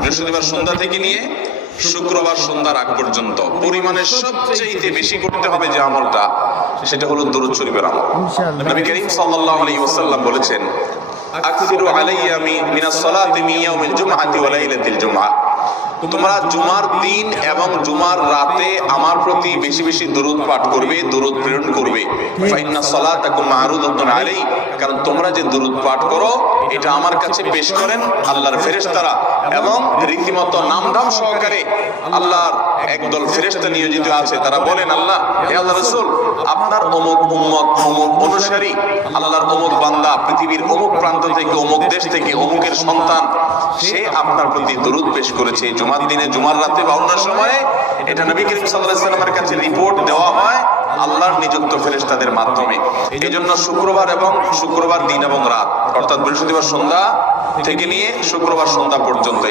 বৃহস্পতিবার সন্ধ্যা থেকে নিয়ে শুক্রবার সন্ধ্যার আগ পর্যন্ত পরিমাণে সবচেয়ে বেশি করতে হবে যে আমলটা, সেটা হলো দরুদ শরীফের আমল। নবী করিম সাল্লাল্লাহু আলাইহি ওয়াসাল্লাম বলেছেন, আকসিরু আলাইয়া মিনাস সালাতি মিন ইয়াউমিল জুমআতি ওয়া লাইলাতিল জুমআ, তোমরা জুমার দিন এবং জুমার রাতে আমার প্রতি বেশি বেশি দরুদ পাঠ করবে, দরুদ প্রেরণ করবে। ফাইন্না সালাতাকুম মা'রুদাতুন আলাই, কারণ তোমরা যে দরুদ পাঠ করো এটা আমার কাছে পেশ করেন আল্লাহর ফেরেশতারা, এবং রীতিমতো নামধাম সহকারে আল্লাহর একদল ফেরেশতা নিয়োজিত আছে। তারা বলেন, আল্লাহ, হে আল্লাহর রাসূল, আপনার অমুক উম্মত, অমুক অনুসারী, আল্লাহর অমুক বান্দা পৃথিবীর অমুক প্রান্ত থেকে, অমুক দেশ থেকে, অমুকের সন্তান, সে আপনার প্রতি দরুদ পেশ করেছে জুমার দিনে, জুমার রাতে বা অন্য সময়ে। এটা নবী করিম সাল্লাল্লাহু আলাইহি ওয়াসাল্লামের কাছে রিপোর্ট দেওয়া হয় আল্লাহর নিযুক্ত ফেরেশতাদের মাধ্যমে। এই জন্য শুক্রবার দিন এবং রাত, অর্থাৎ বৃহস্পতিবার সন্ধ্যা থেকে নিয়ে শুক্রবার সন্ধ্যা পর্যন্ত